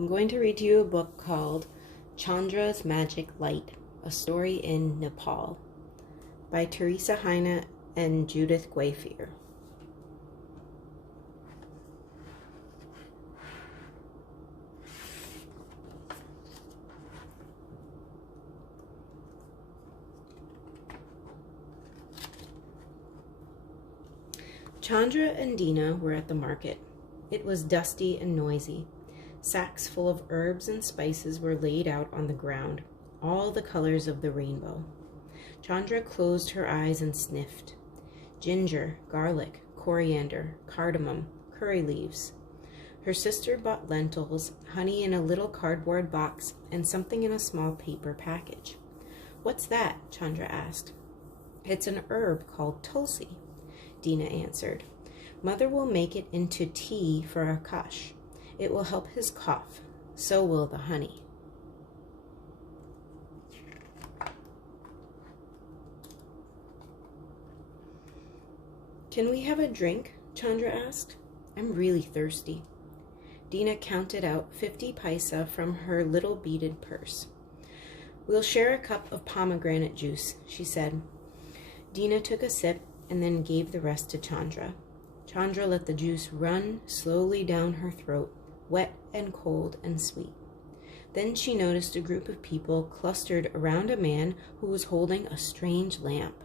I'm going to read to you a book called Chandra's Magic Light, a story in Nepal by Theresa, Heine, and Judith Gueyfier. Chandra and Dina were at the market. It was dusty and noisy. Sacks full of herbs and spices were laid out on the ground, all the colors of the rainbow. Chandra closed her eyes and sniffed. Ginger, garlic, coriander, cardamom, curry leaves. Her sister bought lentils, honey in a little cardboard box, and something in a small paper package. "What's that?" Chandra asked. "It's an herb called tulsi," Dina answered. "Mother will make it into tea for Akash. It will help his cough. So will the honey." "Can we have a drink?" Chandra asked. "I'm really thirsty." Dina counted out 50 paisa from her little beaded purse. "We'll share a cup of pomegranate juice," she said. Dina took a sip and then gave the rest to Chandra. Chandra let the juice run slowly down her throat, wet and cold and sweet. Then she noticed a group of people clustered around a man who was holding a strange lamp.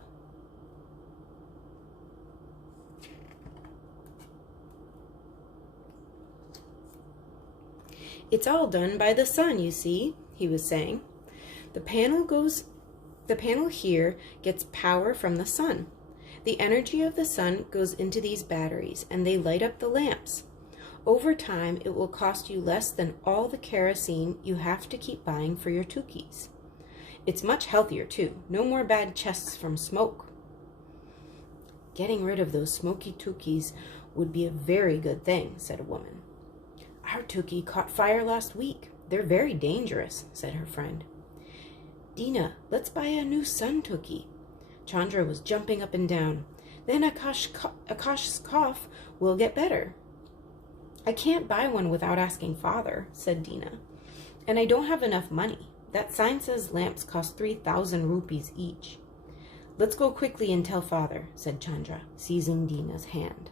"It's all done by the sun, you see," he was saying. The panel here gets power from the sun. The energy of the sun goes into these batteries, and they light up the lamps. Over time, it will cost you less than all the kerosene you have to keep buying for your tukis. It's much healthier, too. No more bad chests from smoke. "Getting rid of those smoky tukis would be a very good thing," said a woman. "Our tuki caught fire last week. They're very dangerous," said her friend. "Dina, let's buy a new sun tuki." Chandra was jumping up and down. "Then Akash's cough will get better." "I can't buy one without asking Father," said Dina. "And I don't have enough money. That sign says lamps cost 3,000 rupees each." "Let's go quickly and tell Father," said Chandra, seizing Dina's hand.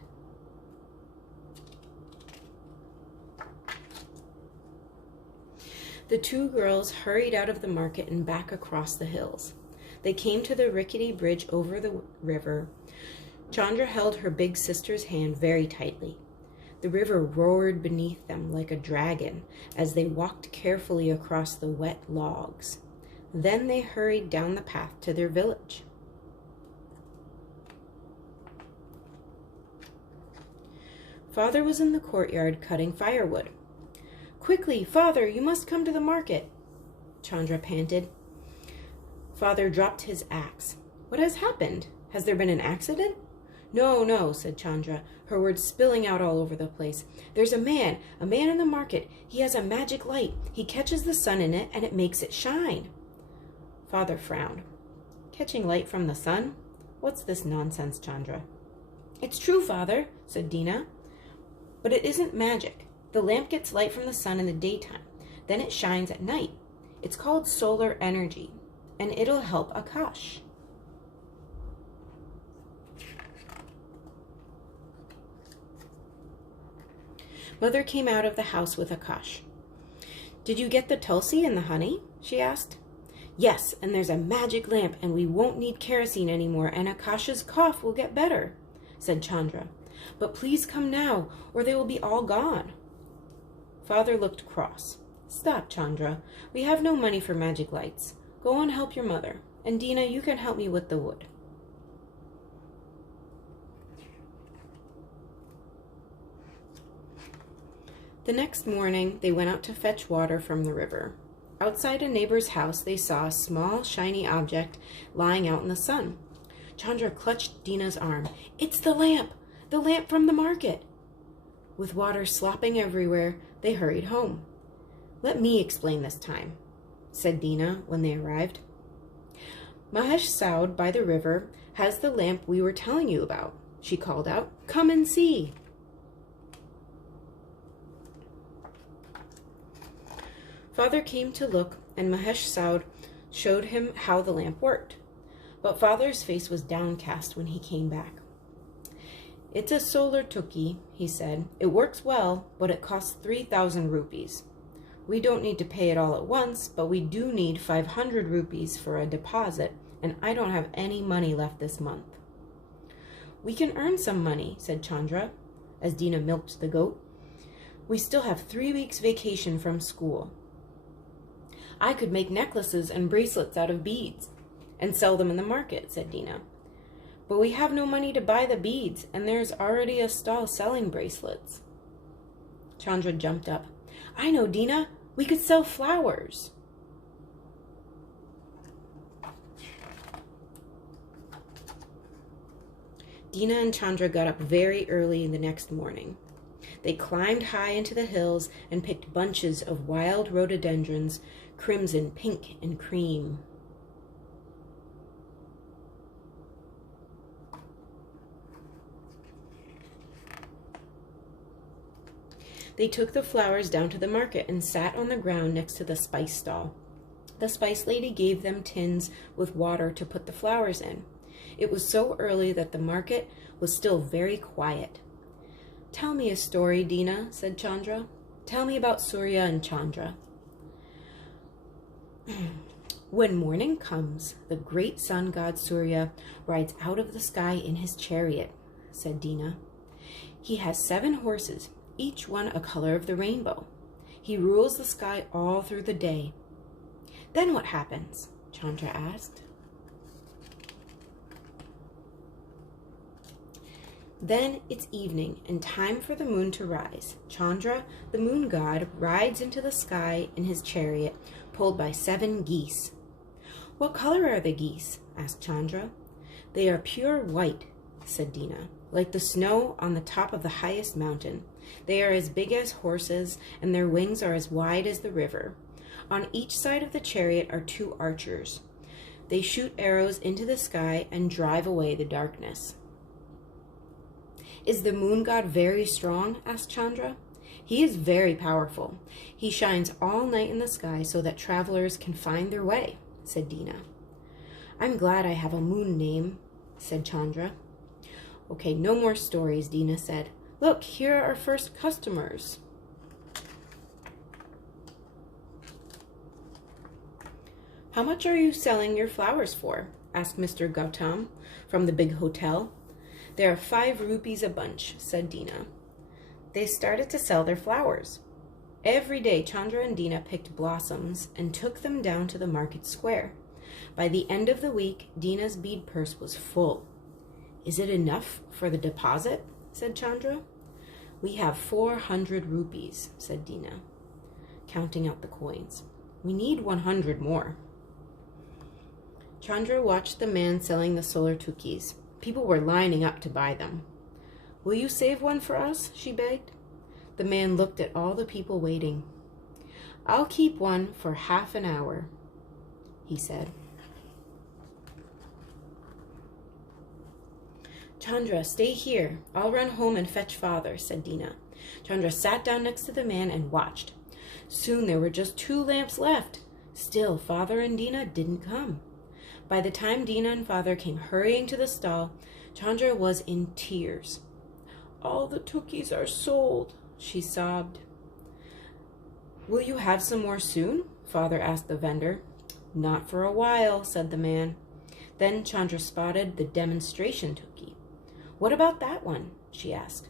The two girls hurried out of the market and back across the hills. They came to the rickety bridge over the river. Chandra held her big sister's hand very tightly. The river roared beneath them like a dragon as they walked carefully across the wet logs. Then they hurried down the path to their village. Father was in the courtyard cutting firewood. "Quickly, Father, you must come to the market," Chandra panted. Father dropped his axe. "What has happened? Has there been an accident?" No, said Chandra, her words spilling out all over the place. "There's a man in the market. He has a magic light. He catches the sun in it, and it makes it shine." Father frowned. "Catching light from the sun? What's this nonsense, Chandra?" "It's true, Father," said Dina. "But it isn't magic. The lamp gets light from the sun in the daytime. Then it shines at night. It's called solar energy, and it'll help Akash." Mother came out of the house with Akash. "Did you get the tulsi and the honey?" she asked. "Yes, and there's a magic lamp, and we won't need kerosene anymore, and Akash's cough will get better," said Chandra. "But please come now, or they will be all gone." Father looked cross. "Stop, Chandra. We have no money for magic lights. Go and help your mother. And Dina, you can help me with the wood." The next morning, they went out to fetch water from the river. Outside a neighbor's house, they saw a small, shiny object lying out in the sun. Chandra clutched Dina's arm. "It's the lamp! The lamp from the market!" With water slopping everywhere, they hurried home. "Let me explain this time," said Dina when they arrived. "Mahesh Saud by the river has the lamp we were telling you about," she called out. "Come and see." Father came to look, and Mahesh Saud showed him how the lamp worked. But Father's face was downcast when he came back. "It's a solar tuki," he said. "It works well, but it costs 3,000 rupees. We don't need to pay it all at once, but we do need 500 rupees for a deposit, and I don't have any money left this month." "We can earn some money," said Chandra, as Dina milked the goat. "We still have 3 weeks vacation from school. I could make necklaces and bracelets out of beads and sell them in the market," said Dina. "But we have no money to buy the beads, and there's already a stall selling bracelets." Chandra jumped up. "I know, Dina. We could sell flowers." Dina and Chandra got up very early the next morning. They climbed high into the hills and picked bunches of wild rhododendrons, crimson, pink, and cream. They took the flowers down to the market and sat on the ground next to the spice stall. The spice lady gave them tins with water to put the flowers in. It was so early that the market was still very quiet. "Tell me a story, Dina," said Chandra. "Tell me about Surya and Chandra." "When morning comes, the great sun god Surya rides out of the sky in his chariot," said Dina. "He has 7 horses, each one a color of the rainbow. He rules the sky all through the day." "Then what happens?" Chandra asked. "Then it's evening and time for the moon to rise. Chandra, the moon god, rides into the sky in his chariot, pulled by 7 geese." "What color are the geese?" asked Chandra. "They are pure white," said Dina, "like the snow on the top of the highest mountain. They are as big as horses, and their wings are as wide as the river. On each side of the chariot are 2 archers. They shoot arrows into the sky and drive away the darkness." "Is the moon god very strong?" asked Chandra. "He is very powerful. He shines all night in the sky so that travelers can find their way," said Dina. "I'm glad I have a moon name," said Chandra. "Okay, no more stories," Dina said. "Look, here are our first customers." "How much are you selling your flowers for?" asked Mr. Gautam from the big hotel. "They are 5 rupees a bunch," said Dina. They started to sell their flowers. Every day Chandra and Dina picked blossoms and took them down to the market square. By the end of the week, Dina's bead purse was full. "Is it enough for the deposit?" said Chandra. "We have 400 rupees," said Dina, counting out the coins. "We need 100 more." Chandra watched the man selling the solar tukis. People were lining up to buy them. "Will you save one for us?" she begged. The man looked at all the people waiting. "I'll keep one for half an hour," he said. "Chandra, stay here. I'll run home and fetch father," said Dina. Chandra sat down next to the man and watched. Soon there were just 2 lamps left. Still, father and Dina didn't come. By the time Dina and father came hurrying to the stall, Chandra was in tears. "All the tukis are sold," she sobbed. "Will you have some more soon?" father asked the vendor. "Not for a while," said the man. Then Chandra spotted the demonstration tuki. "What about that one?" she asked.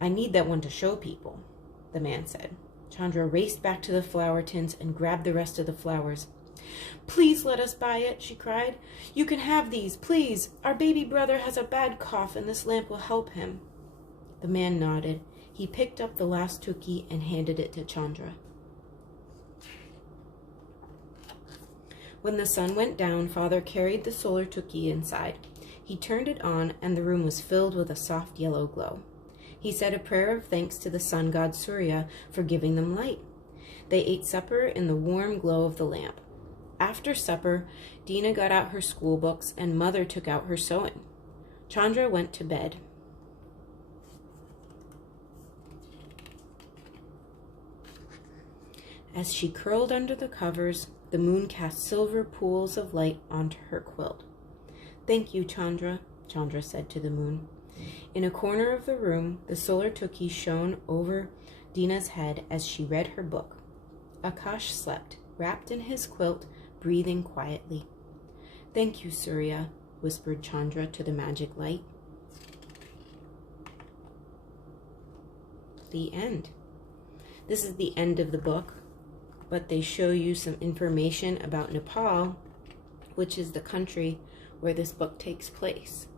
"I need that one to show people," the man said. Chandra raced back to the flower tins and grabbed the rest of the flowers. "Please let us buy it," she cried. "You can have these, please. Our baby brother has a bad cough and this lamp will help him." The man nodded. He picked up the last tuki and handed it to Chandra. When the sun went down, father carried the solar tuki inside. He turned it on and the room was filled with a soft yellow glow. He said a prayer of thanks to the sun god Surya for giving them light. They ate supper in the warm glow of the lamp. After supper, Dina got out her school books and mother took out her sewing. Chandra went to bed. As she curled under the covers, the moon cast silver pools of light onto her quilt. "Thank you, Chandra," Chandra said to the moon. In a corner of the room, the solar tuki shone over Dina's head as she read her book. Akash slept, wrapped in his quilt, breathing quietly. "Thank you, Surya," whispered Chandra to the magic light. The end. This is the end of the book, but they show you some information about Nepal, which is the country where this book takes place.